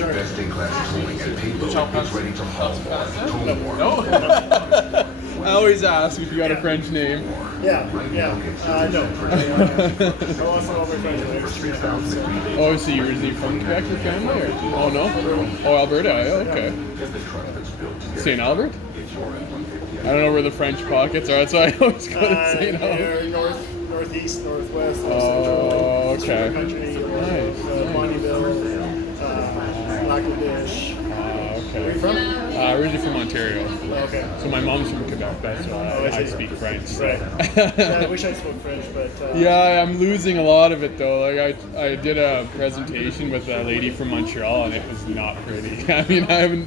Bouchard. best-in-class tooling and people is ready to haul more. No. I always ask if you got a French name. Yeah. No. I lost all my friends when I was 3 times. So. Oh, so you're originally from Quebec, your family? Or? Oh, no? Oh, Alberta. Yeah, okay. St. Albert? I don't know where the French pockets are. That's why I always go to St. Albert. They're northeast, northwest, Oh, okay. Country, Nice. Bonnyville, Lac-La-Biche. Okay. Where are you from? Originally from Ontario. Okay. So my mom's from Quebec, that's why I speak French. So. Right. Yeah, I wish I spoke French, but... Yeah, I'm losing a lot of it though. Like I did a presentation with a lady from Montreal and it was not pretty. I mean, I haven't...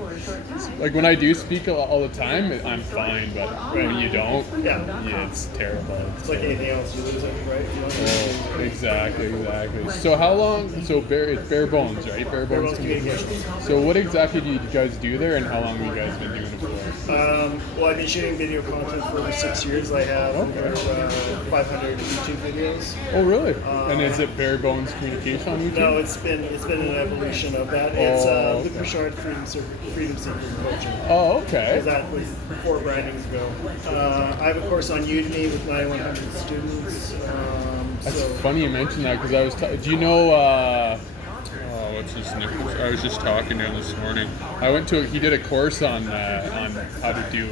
Like when I do speak all the time, I'm fine, but when you don't, yeah, it's terrible. It's like anything else, you lose it, right? You don't Oh, exactly. So how long, it's Bare Bones, right? Bare Bones Communications. So what exactly do you guys do there and how long have you guys been doing it for? Well, I've been shooting video content for over 6 years. I have over 500 YouTube videos. Oh, really? And is it Bare Bones Communication on YouTube? No, it's been an evolution of that. It's Luc Bouchard Freedom Seeker Coaching. Oh, okay. That was 4 brandings ago. I have a course on Udemy with 9,100 students. That's funny you mentioned that because I was. Do you know? What's his name? I was just talking to him this morning. I went to. He did a course on how to do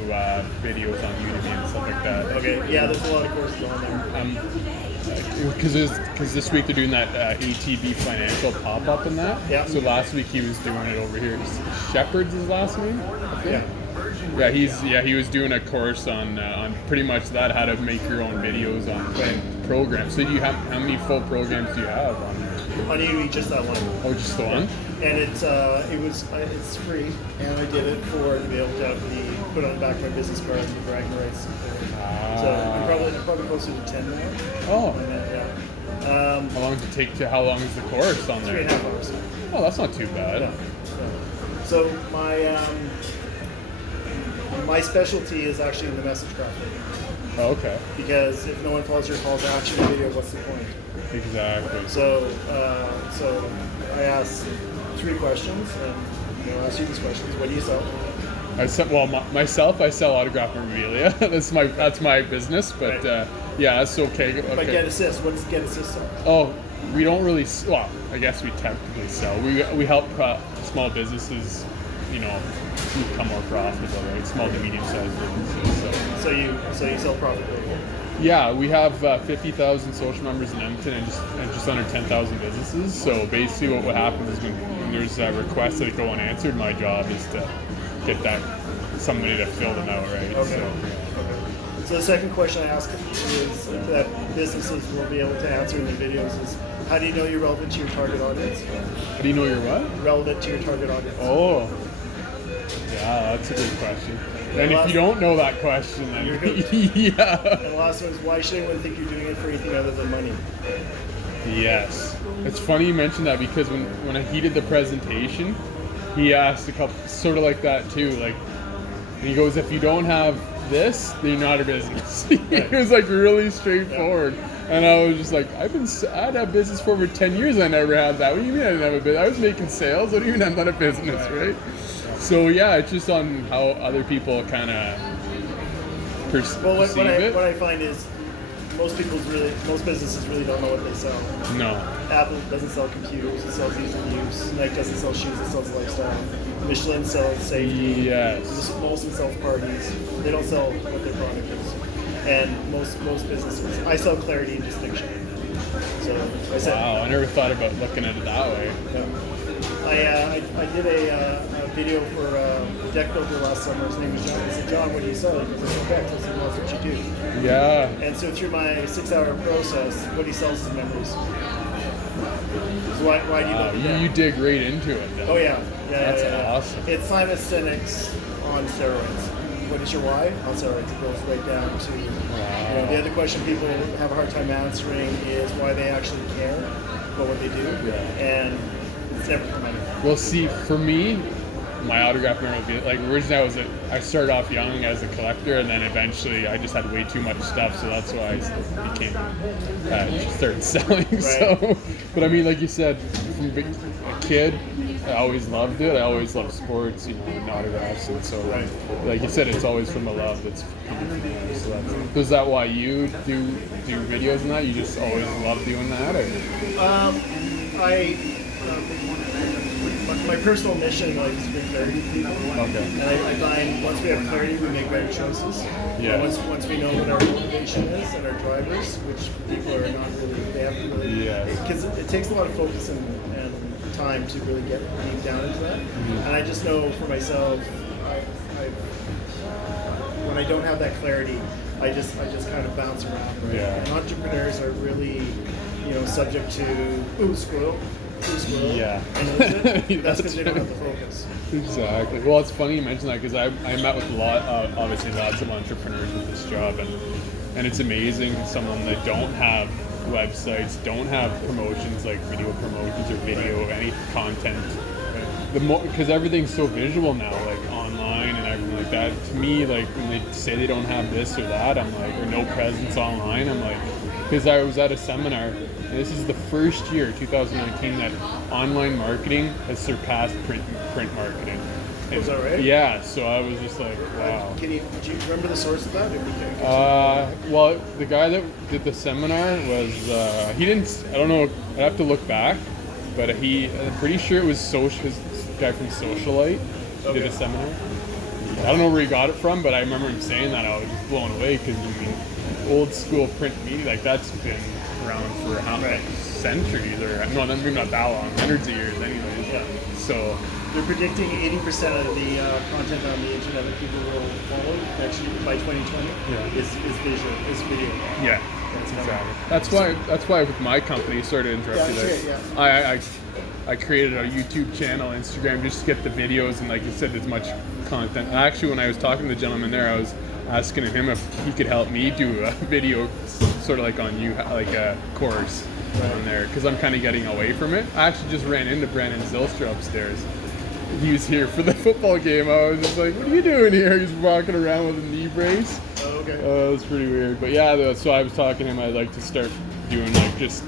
videos on Udemy and stuff like that. Okay. Yeah, there's a lot of courses on there. Because this week they're doing that ATB Financial pop-up and that. Yeah. So last week he was doing it over here. Shepard's his last name, I think. Yeah. He was doing a course on pretty much that, how to make your own videos on programs. So how many full programs do you have on? On Udemy, just that one. Oh, just the one? And it's free, and I did it to be able to have put on the back of my business card and the bragging rights. So I'm probably closer to 10 now. Oh. And, how long does it take how long is the course on there? 3.5 hours. Oh, that's not too bad. Yeah. So my specialty is actually in the message crafting. Oh, okay. Because if no one follows your call to action video, what's the point? Exactly. So I asked 3 questions, and I'll ask you these questions. What do you sell? Myself, I sell autograph memorabilia. that's my business, but yeah, it's okay. But Get Assist, what does Get Assist sell? Oh, we don't really. Well, I guess we technically sell. We help small businesses, become more profitable, right? Small to medium-sized businesses. So you sell profitably. Yeah, we have 50,000 social members in Edmonton and just under 10,000 businesses. So basically what happens is when there's requests that go unanswered, my job is to get somebody to fill them out, right? Okay. So the second question I ask is that businesses will be able to answer in their videos is, how do you know you're relevant to your target audience? How do you know you're what? Relevant to your target audience. Oh, yeah, that's a good question. And if you don't know that question, then you're hooked. Yeah. And the last one is, why should anyone think you're doing it for anything other than money? Yes. It's funny you mentioned that because when he did the presentation, he asked a couple, sort of like that too, like, and he goes, if you don't have this, then you're not a business. It was like really straightforward. Yeah. And I was just like, I'd had business for over 10 years and I never had that. What do you mean I didn't have a business? I was making sales. What do you mean I'm not a business, right? So yeah, it's just on how other people kind of perceive it. What I find is most businesses really don't know what they sell. No. Apple doesn't sell computers, it sells ease of use. Nike doesn't sell shoes, it sells lifestyle. Michelin sells safety. Yes. Molson sells parties. They don't sell what their product is. And most businesses, I sell clarity and distinction. So I said, wow, I never thought about looking at it that way. Yeah. I did a video for Deck Builder last summer. His name was John. I said, John, what do you sell? He goes, I sell decks. I said, well, that's what you do. Yeah. And so through my 6-hour process, what he sells is memories. So why do you look at that? You dig right into it then. Oh, yeah. That's awesome. It's Simon Sinek's on steroids. What is your why? On steroids. It goes right down to the other question people have a hard time answering is why they actually care about what they do. Yeah. And it's never for money. Well, see, for me, my autograph memorabilia, like originally I started off young as a collector, and then eventually I just had way too much stuff, so that's why I started selling. Right. So, but I mean, like you said, from a kid, I always loved it. I always loved sports, and autographs, and so Right. like you said, it's always from a love that's coming from there. So is that why you do videos and that? You just always love doing that, or? My personal mission in life is to bring clarity to people. Okay. And I find once we have clarity, we make better choices. Yeah. And once we know what our motivation is and our drivers, which people are not really, they haven't really, Yes. because it takes a lot of focus and time to really get deep down into that. Mm-hmm. And I just know for myself, when I don't have that clarity, I just kind of bounce around. Right? Yeah. And entrepreneurs are really, subject to squirrel. Yeah. And lose it. That's because That's they don't true. have the focus. Exactly. Well, it's funny you mention that because I met with obviously lots of entrepreneurs with this job, and it's amazing someone that don't have websites, don't have promotions like video promotions or video, any content. Because everything's so visual now, like online and everything like that. To me, like when they say they don't have this or that, I'm like, or no presence online, I'm like, because I was at a seminar, and this is the first year, 2019, that online marketing has surpassed print marketing. Is that right? Yeah. So I was just like, wow. Do you remember the source of that? Well, the guy that did the seminar was he didn't. I don't know. I'd have to look back, but I'm pretty sure it was his guy from Socialite who did a seminar. I don't know where he got it from, but I remember him saying that. I was just blown away because old school print media, like that's been around for how many centuries, or no, maybe not that long, hundreds of years, anyways. Yeah. So. They're predicting 80% of the content on the internet that people will follow next year by 2020 is video. Yeah, exactly. That's why with my company, sorry to interrupt you there. I created a YouTube channel, Instagram, just to get the videos and, like you said, as much content. Actually, when I was talking to the gentleman there, I was asking him if he could help me do a video, sort of like on like a course on there, because I'm kind of getting away from it. I actually just ran into Brandon Zylstra upstairs. He was here for the football game. I was just like, what are you doing here? He's walking around with a knee brace. Oh, okay. It was pretty weird. But yeah, so I was talking to him, I'd like to start doing just,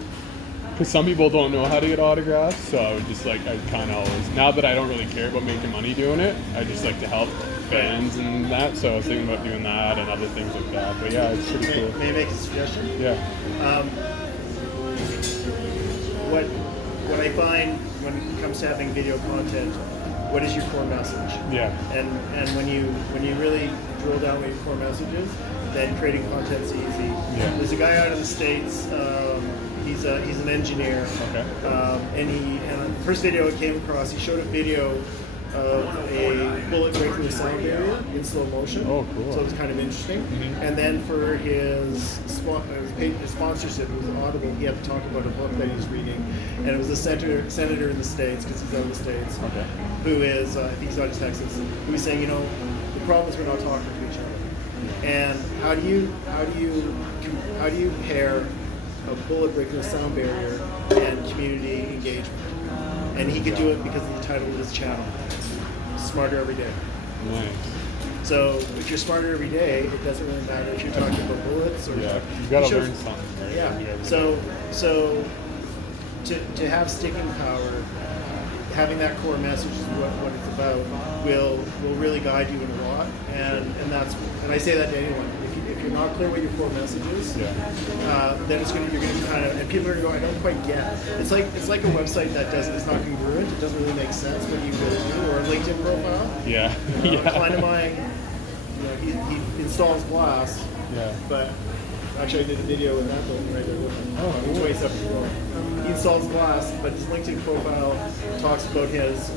because some people don't know how to get autographs, so I would just like, I kind of always, now that I don't really care about making money doing it, I just like to help fans and that, so I was thinking about doing that and other things like that. But yeah, it's pretty cool. May I make a suggestion? Yeah. What I find when it comes to having video content, what is your core message? Yeah. And when you really drill down what your core message is, then creating content's easy. Yeah. There's a guy out of the States. He's an engineer. Okay. And the first video I came across, he showed a video of a bullet break through the sound barrier in slow motion. Oh, cool. So it was kind of interesting. Mm-hmm. And then for his sponsorship, it was Audible. He had to talk about a book that he's reading, and it was a senator in the States, because he's out of the States, who is I think he's out of Texas, who was saying, the problem is we're not talking to each other. And how do you pair a bullet breaking the sound barrier and community engagement? And he could do it because of the title of his channel, Smarter Every Day. Nice. So if you're smarter every day, it doesn't really matter if you're talking about bullets or you gotta learn something, right? Yeah. So to have sticking power, having that core message is what it's about will really guide you in a lot. And I say that to anyone. If you're not clear what your core message is, then you're gonna kind of, and people are gonna go, I don't quite get. It's like a website that it's not congruent. It doesn't really make sense what you really do, or a LinkedIn profile. Yeah. A client of mine, he installs glass. Yeah. But actually, I did a video with that one right there with him. Oh, cool. 27 ago. He installs glass, but his LinkedIn profile talks about his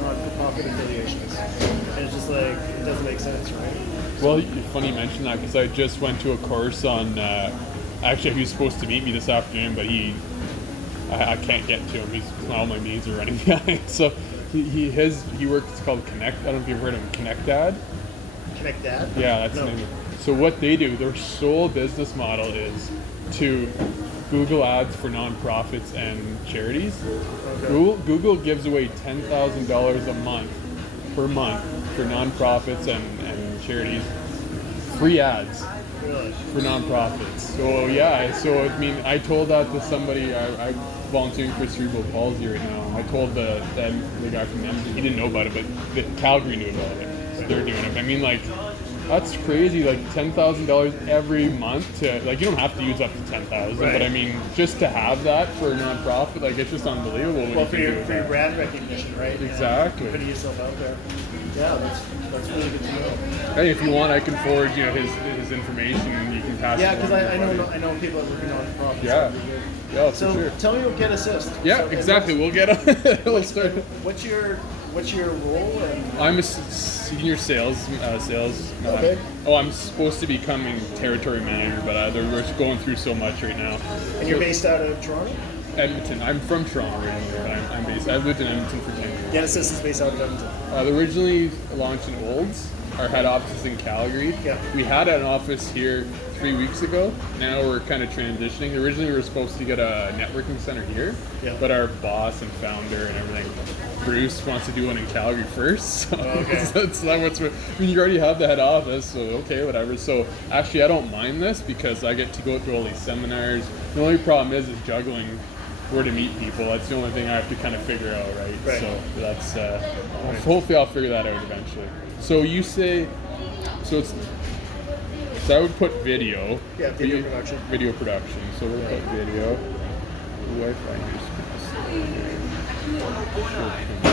not-for-profit affiliations, and it's just like it doesn't make sense, right? Well, funny you mention that, because I just went to a course on. Actually, he was supposed to meet me this afternoon, but I can't get to him. All my meetings are running behind. So he works. It's called Connect. I don't know if you've heard of him. Connect Connect Dad? Yeah, that's the name. So what they do, their sole business model is to Google ads for nonprofits and charities. Okay. Google gives away $10,000 a month per month for nonprofits and charities, free ads. Really? for nonprofits. So yeah, so I mean, I told that to somebody. I volunteering for cerebral palsy right now. I told the guy from Edmonton. He didn't know about it, but Calgary knew about it. So they're doing it. I mean, like, that's crazy. Like $10,000 every month to, like, you don't have to use up to 10,000, Right. but I mean, just to have that for a nonprofit, like, it's just unbelievable. What Well, you for can do your with for your that. brand recognition, right? Exactly. Putting yourself out there. Yeah, that's really good to know. Hey, if you want, I can forward his information and you can pass. Yeah, it because on to I your know buddy. people that work in nonprofits. Yeah. That'd be good. Yeah, for So sure. tell me about Get Assist. Yeah, So, exactly. We'll get on. We'll start. What's your role? And I'm a senior sales. Okay. I'm supposed to be becoming territory manager, but we're going through so much right now. and you're based out of Toronto? Edmonton. I'm from Toronto originally, but I'm based. I've lived in Edmonton for 10 years. Get Assist is based out of Edmonton. They originally launched in Olds. Our head office is in Calgary. Yeah. We had an office here 3 weeks ago. Now we're kind of transitioning. Originally we were supposed to get a networking center here, Yeah. but our boss and founder and everything, Bruce, wants to do one in Calgary first. So Okay. that's not what's. I mean, you already have the head office, so okay, whatever. So actually, I don't mind this because I get to go through all these seminars. The only problem is juggling where to meet people. That's the only thing I have to kind of figure out, right? Right. So that's hopefully I'll figure that out eventually. So you say, so I would put video. Yeah, video production. Video production. So we'll put video. Wi-Fi use.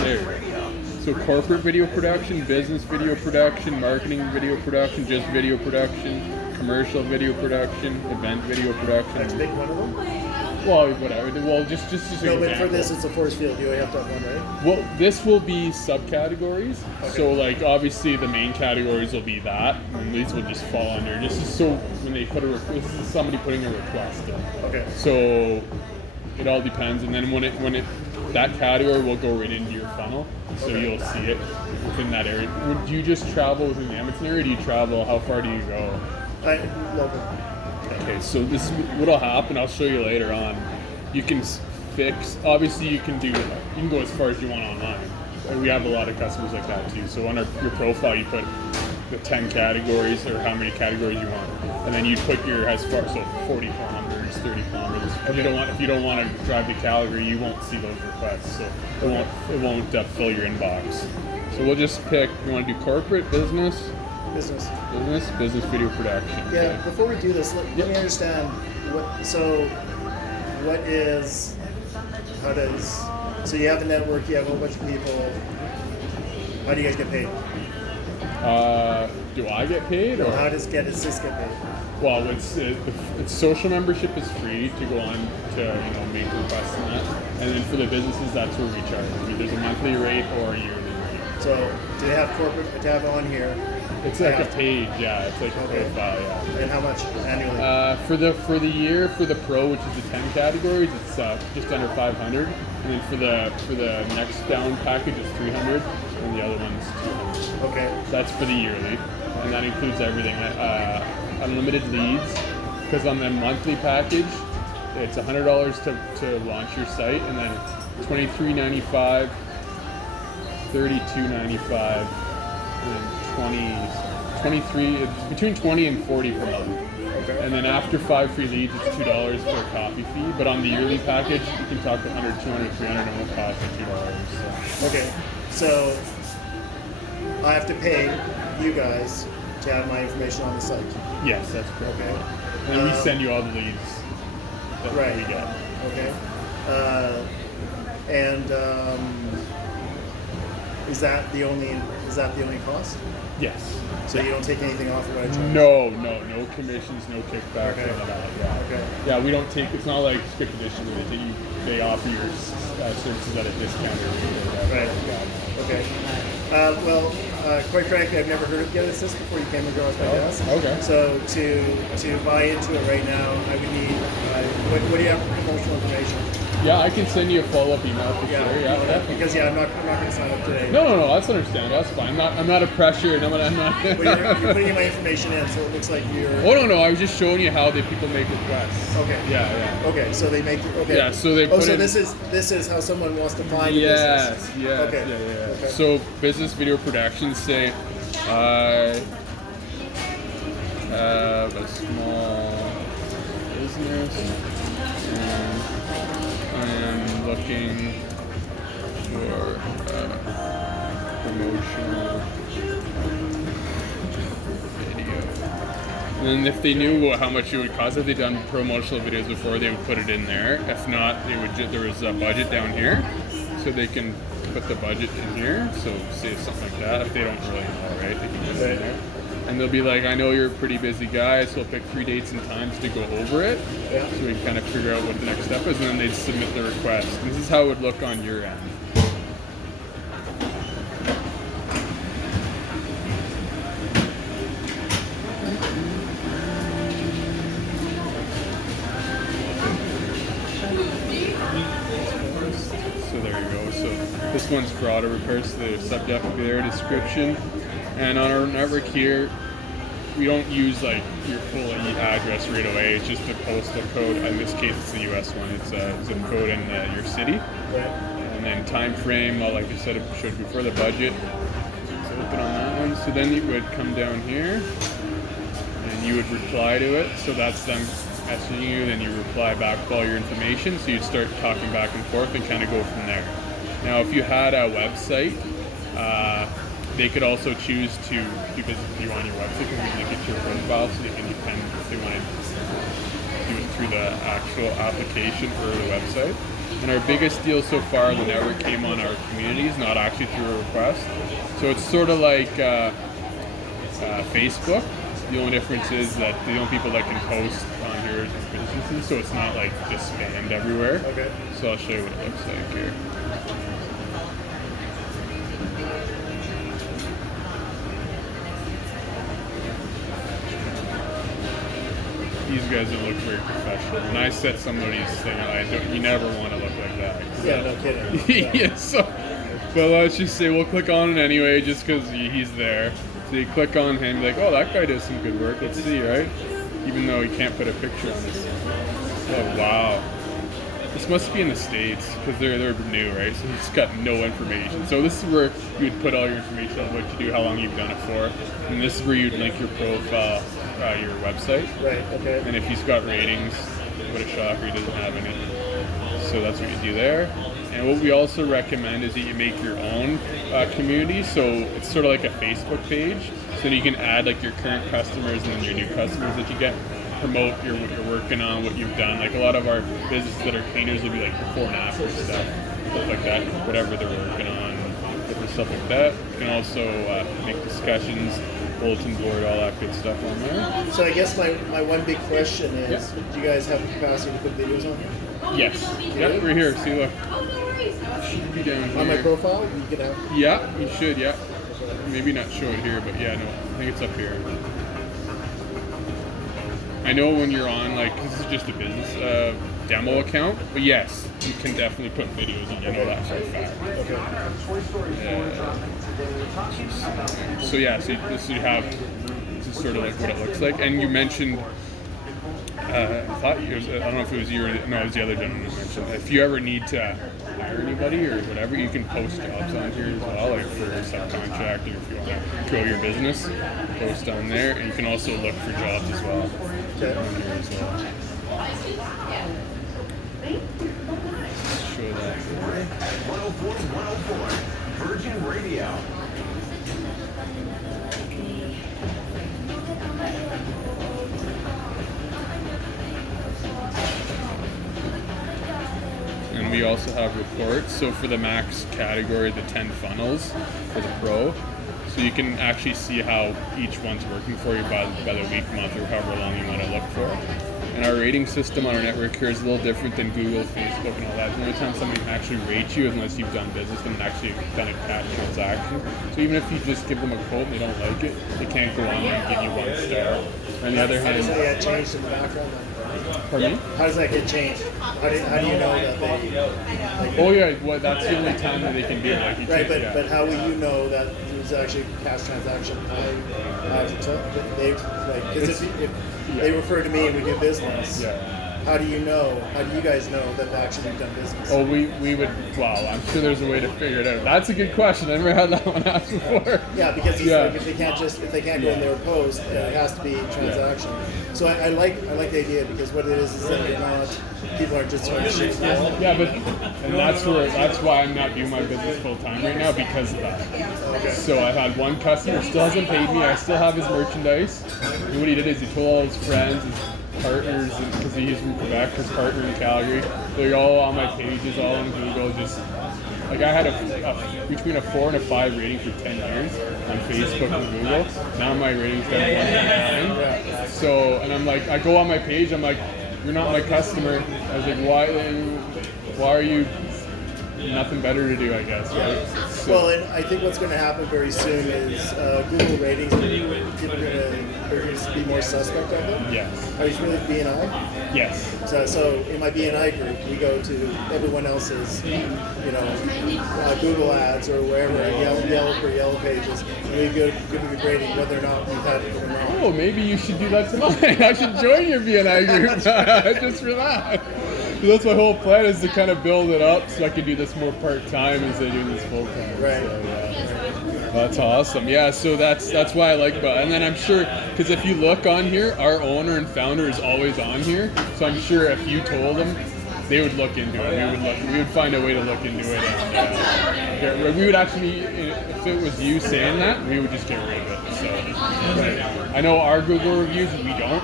There we go. So corporate video production, business video production, marketing video production, just video production, commercial video production, event video production. That's a big one of them. Well, whatever. Well, just No, but for example. this, it's a force field. You have to have one, right? Well, this will be subcategories. Okay. So, like, obviously, the main categories will be that, and these will just fall under. This is so when they put this is somebody putting a request in. Okay. So it all depends, and then when it that category will go right into your funnel, so Okay. you'll see it within that area. Do you just travel within the Edmonton area? Or do you travel? How far do you go? Local. Okay, so this is what'll happen. I'll show you later on. You can fix. Obviously, you can go as far as you want online. And we have a lot of customers like that too. So on your profile, you put the 10 categories or how many categories you want, and then you put your as far 40 kilometers, 30 kilometers. If you don't want to drive to Calgary, you won't see those requests. So it won't fill your inbox. So we'll just pick. You want to do corporate, business Business. video production. Yeah. Okay. Before we do this, let me understand So you have a network. You have a whole bunch of people. How do you guys get paid? Do I get paid? Or? How does Get Assist get paid? Well, it's social membership is free to go on to make requests and that, and then for the businesses, that's where we charge. There's a monthly rate or a yearly rate. So do they have corporate to have on here? It's like a page, yeah. It's like a Okay. profile, yeah. And how much annually? For the year for the pro, which is the 10 categories, it's just under 500, and then for the next down package is 300, and the other one's 200. Okay. So that's for the yearly, and that includes everything. Unlimited leads, because on the monthly package, it's $100 to launch your site, and then $23.95, $32.95, and 23, it's between 20 and 40 per month. Okay. And then after 5 free leads, it's $2 for a coffee fee. But on the yearly package, you can talk to 100, 200, 300, and it won't cost you $2. So. Okay. So I have to pay you guys to have my information on the site. Yes, that's correct. Okay. And then we send you all the leads that Right. we get. Okay. And is that the only cost? Yes. So you don't take anything off of what I charge? No commissions, no kickbacks, Okay. none of that. Yeah. Okay. Yeah, we don't take. It's not like Strict Edition where they offer your services at a discounted rate. Or whatever. Right. Yeah. Okay. Quite frankly, I've never heard of Get Assist before you came across my desk. Okay. So to buy into it right now, I would need. What do you have for promotional information? Yeah, I can send you a follow-up email for sure. Yeah, definitely. Because I'm not going to sign up today. No, that's understandable. That's fine. I'm not a pressure, and I'm not. But you're putting my information in, so it looks like you're. Oh no! I was just showing you how people make requests. Okay. Yeah. Okay, so they make. Okay. Yeah, so they Oh, put so in- this is how someone wants to find a Yes. business. Yeah. Okay. So business video productions say, have a small business, and I am looking for a promotional video. And then if they knew how much it would cost if they'd done promotional videos before, they would put it in there. If not, they would. There was a budget down here, so they can put the budget in here. So say something like that. If they don't really know, right? They can put it in there. And they'll be like, I know you're a pretty busy guy, so I'll pick 3 dates and times to go over it. Yeah. So we can kind of figure out what the next step is, and then they'd submit the request. And this is how it would look on your end. So there you go. So this one's for auto repair, so the subject will be there, description. And on our network here, we don't use like your full address right away. It's just the postal code. In this case, it's the U.S. one. It's a zip code in your city. Right. And then time frame, like I said, I showed before, the budget. So open on that one. So then you would come down here, and you would reply to it. So that's them messaging you. Then you reply back with all your information. So you'd start talking back and forth and kind of go from there. Now, if you had a website, they could also choose to do business with you on your website, and we link it to your profile, so they can depend if they want to do it through the actual application or the website. And our biggest deal so far in the network came on our communities, not actually through a request. So it's sort of like Facebook. The only difference is that the only people that can post on here are businesses, so it's not like just spammed everywhere. Okay. So I'll show you what it looks like here. These guys don't look very professional. When I set somebody's thing, you never want to look like that. Yeah, no kidding. Yeah, so, but let's just say we'll click on it anyway, just because he's there. So you click on him, like, oh, that guy does some good work. Let's see, right? Even though he can't put a picture on this. Oh, wow. This must be in the States, because they're new, right? So he's got no information. So this is where you would put all your information on what you do, how long you've done it for. And this is where you'd link your profile, your website. Right, okay. And if he's got ratings, what a shocker, he doesn't have any. So that's what you do there. And what we also recommend is that you make your own community. So it's sort of like a Facebook page. So you can add like your current customers and then your new customers that you get. Promote what you're working on, what you've done. Like a lot of our businesses that are cleaners will be like before and after stuff like that, whatever they're working on, different stuff like that. You can also make discussions, bulletin board, all that good stuff on there. So I guess my one big question is, do you guys have the capacity to put videos on here? Yes. Yep, we're here. See, look. Should be down here. On my profile? You can have. Yeah, you should, yeah. Maybe not show it here, but yeah, no, I think it's up here. I know when you're on, like, this is just a business demo account, but yes, you can definitely put videos in. I know that for a fact. Okay. So yeah, so this is sort of like what it looks like. And you mentioned, I thought I don't know if it was you or no, it was the other gentleman who mentioned. If you ever need to hire anybody or whatever, you can post jobs on here as well, like for a subcontractor if you want to grow your business. Post on there, and you can also look for jobs as well. Okay. On here as well. Show that. 104.104 Virgin Radio. And we also have reports. So for the max category, the 10 funnels for the pro. So you can actually see how each one's working for you by the week, month, or however long you want to look for. And our rating system on our network here is a little different than Google, Facebook, and all that. The only time somebody can actually rate you is unless you've done business and actually done a cash transaction. So even if you just give them a quote and they don't like it, they can't go on and give you 1 star. On the other How does that hand, get changed in the background? pardon me? How does that get changed? How do you know that they... Oh yeah, well that's the only time that they can do it. Like you Right, can't- yeah. but how will you know that it was actually a cash transaction? Because if they refer to me and we do business, Yeah. how do you guys know that actually you've done business? Oh, we would. Wow, I'm sure there's a way to figure it out. That's a good question. I never had that one asked before. Yeah, because it's Yeah. like if they can't go in their post, it has to be transaction. So I like the idea, because what it is that you're not, people aren't just throwing shit at the wall. Yeah, and that's why I'm not doing my business full time right now, because of that. Okay. So I had one customer, still hasn't paid me. I still have his merchandise. And what he did is he told all his friends, his partners, because he's from Quebec, his partner in Calgary. They're all on my pages, all on Google. Just like I had a between a 4 and a 5 rating for 10 years on Facebook and Google. Now my rating's down to 1.9. So, and I'm like, I go on my page, I'm like, you're not my customer. I was like, why are you? Nothing better to do, I guess. Right? So, Well, and I think what's going to happen very soon is Google ratings, people are going to be more suspect of them. yes, Are you really BNI? yes. So in my BNI group, we go to everyone else's, Google ads or wherever, Yelp or Yellow Pages, and we go give a good rating whether or not we've had it or not. Oh, maybe you should do that tonight. I should join your BNI group just for that. So that's my whole plan, is to kind of build it up so I can do this more part-time instead of doing this full-time. Right. So, yeah. That's awesome. Yeah, so that's why I like But and then I'm sure, because if you look on here, our owner and founder is always on here. So I'm sure if you told them, they would look into it. We would find a way to look into it. And, we would actually, if it was you saying that, we would just get rid of it. So I know our Google reviews, we don't.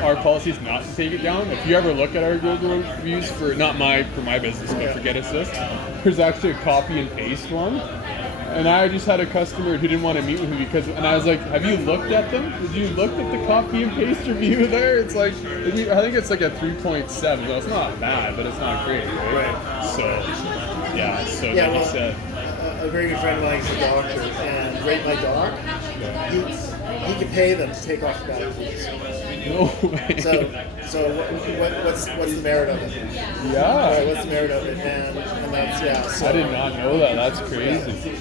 Our policy is not to take it down. If you ever look at our Google reviews for my business, but for Get Assist, there's actually a copy and paste one. And I just had a customer who didn't want to meet with me and I was like, have you looked at them? Did you look at the copy and paste review there? It's like, I think it's like a 3.7. Well, it's not bad, but it's not great, right? So, like you said. A very good friend of mine is a doctor, and Rate My Doc, he could pay them to take off the bad reviews. No way. So what's the merit of it? Yeah. What's the merit of it, and that's So I did not know that. That's crazy.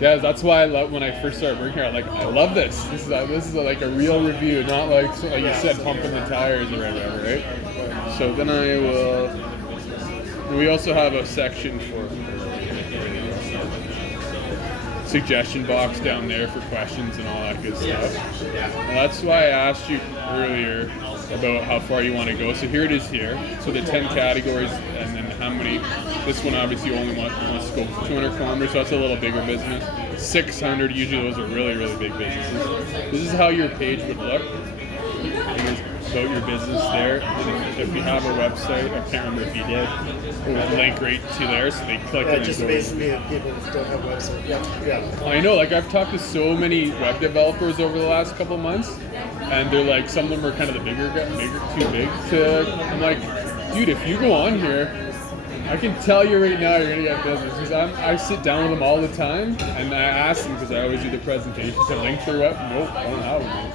Yeah, that's why I love when I first started working here. I love this. This is like a real review, not like you said, pumping the tires or whatever, right? So then I will. We also have a section for suggestion box down there for questions and all that good stuff. And that's why I asked you earlier about how far you want to go. So here it is here. So the 10 categories, and then how many. This one obviously only wants to go 200 kilometers, so that's a little bigger business. 600, usually those are really, really big businesses. This is how your page would look. About your business there. And if you have a website, I can't remember if you did, it would link right to there, so they click it. Just basically if people don't have websites. Yeah. I know, I've talked to so many web developers over the last couple of months, and they're like, some of them are kind of the bigger, too big to. I'm like, dude, if you go on here, I can tell you right now you're gonna get business. Because I sit down with them all the time, and I ask them, because I always do the presentation, to link their web. Nope, I don't have one.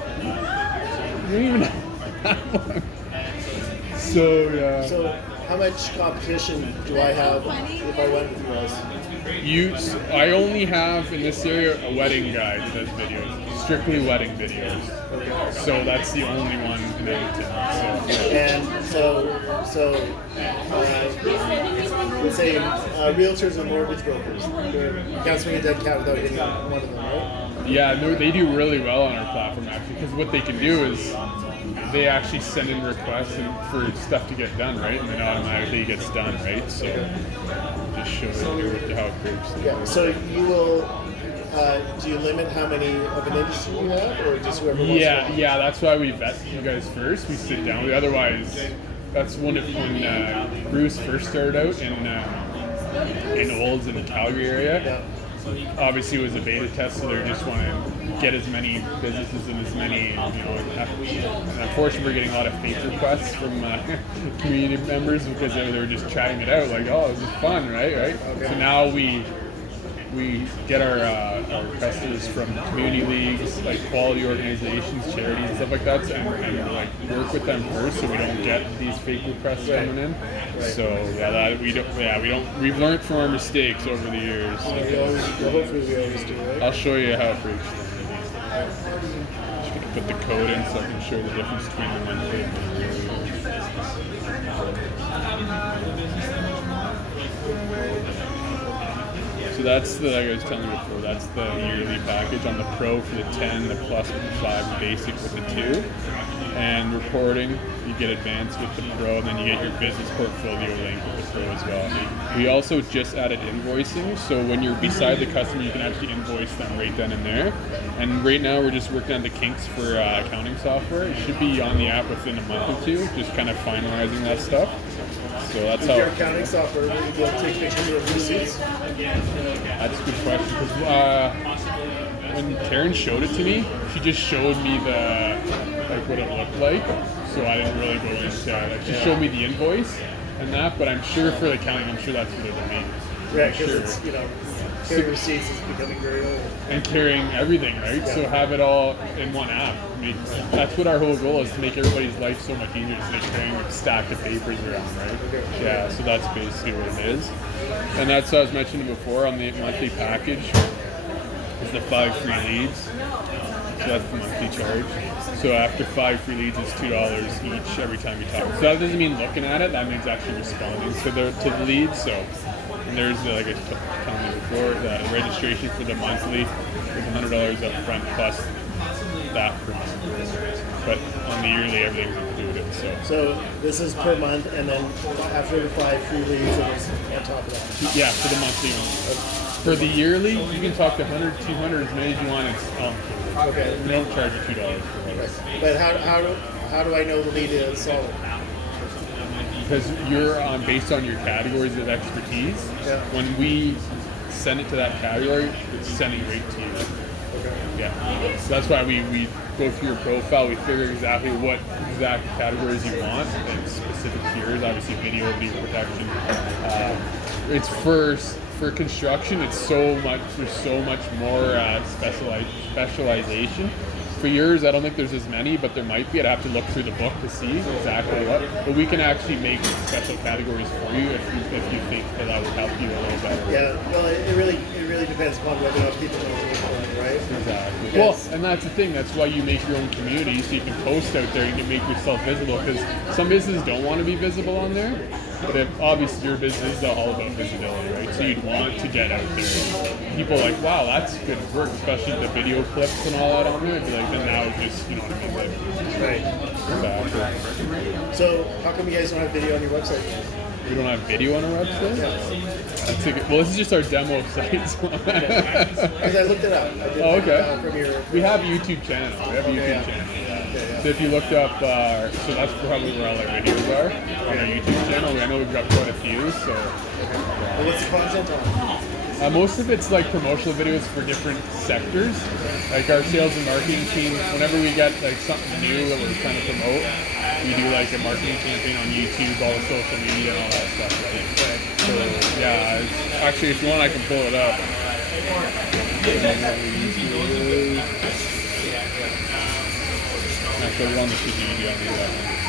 You don't even have one. So yeah. So how much competition do I have if I went with you guys? I only have in this area a wedding guy that does videos, strictly wedding videos. So that's the only one in Edmonton. And so let's say realtors and mortgage brokers, you can't swing a dead cat without hitting one of them, right? Yeah, no, they do really well on our platform actually, because what they can do is they actually send in requests for stuff to get done, right? And then automatically it gets done, right? So just show you how it groups. Yeah. So you will. Do you limit how many of an industry you have, or just whoever wants to? Yeah. That's why we vet you guys first. We sit down. Otherwise, that's when Bruce first started out in Olds in the Calgary area. Yeah. Obviously, it was a beta test, so they just want to get as many businesses and as many, and unfortunately, we're getting a lot of fake requests from community members because they were just trying it out, like, oh, this is fun, right? Okay. So now we get our customers from community leagues, like quality organizations, charities, and stuff like that, and like work with them first, so we don't get these fake requests coming in. Right. So we've learned from our mistakes over the years. Hopefully we always do, right? I'll show you how it breaks down. Just gonna put the code in so I can show the difference between the monthly and the yearly. So that's the, like I was telling you before, that's the yearly package on the Pro for the 10, the Plus with the 5, basic with the 2. And reporting, you get advanced with the Pro, and then you get your business portfolio link with the Pro as well. We also just added invoicing, so when you're beside the customer, you can actually invoice them right then and there. And right now, we're just working on the kinks for accounting software. It should be on the app within a month or two, just kind of finalizing that stuff. So that's With how. your accounting software, will you be able to take pictures of receipts? That's a good question because when Karen showed it to me, she just showed me the like what it looked like. So I didn't really go into like she showed me the invoice and that, but I'm sure for the accounting, I'm sure that's what it'll be. Yeah, because it's, carrying receipts is becoming very old. And carrying everything, right? So have it all in one app. That's what our whole goal is, to make everybody's life so much easier instead of carrying a stack of papers around, right? Yeah, so that's basically what it is. And that's what I was mentioning before on the monthly package is the 5 free leads. So that's the monthly charge. So after 5 free leads, it's $2 each every time you talk. So that doesn't mean looking at it, that means actually responding to the leads. So and there's like I was telling you before, the registration for the monthly is $100 up front plus that per month. But on the yearly, everything's included. So this is per month, and then after the 5 free leads, it's on top of that. Yeah, for the monthly one. For the yearly, you can talk to 100, 200, as many as you want. It's Okay. we don't charge you $2 for it. But how do I know the lead is solid? Because you're based on your categories of expertise. Yeah. When we send it to that category, it's sending right to you. Okay. Yeah. So that's why we go through your profile. We figure exactly what exact categories you want and specific tiers. Obviously, video protection. It's for construction. It's so much. There's so much more specialization. For yours, I don't think there's as many, but there might be. I'd have to look through the book to see exactly what. But we can actually make special categories for you if you think that would help you a little better. Yeah. Well, it really depends upon whether or not people know what you're doing, right? Exactly. Yes. Well, and that's the thing. That's why you make your own community, so you can post out there. You can make yourself visible, because some businesses don't want to be visible on there. But if obviously your business is all about visibility, right? So you'd want to get out there. People are like, wow, that's good work, especially the video clips and all that on there. I'd be like, then now just, you know what I mean? Like, Right. exactly. So how come you guys don't have video on your website? We don't have video on our website? That's a good, well, this is just our demo site. So. Because I looked it up. I did, Oh, okay. From your, We have a YouTube channel. We have a YouTube channel. So if you looked up, so that's probably where all our videos are on our YouTube channel. I know we've got quite a few. So Well, what's the content on? most of it's like promotional videos for different sectors. Like our sales and marketing team, whenever we get like something new that we're trying to promote, we do like a marketing campaign on YouTube, all the social media and all that stuff. Right? So yeah, actually, if you want, I can pull it up. So we're on the social media on the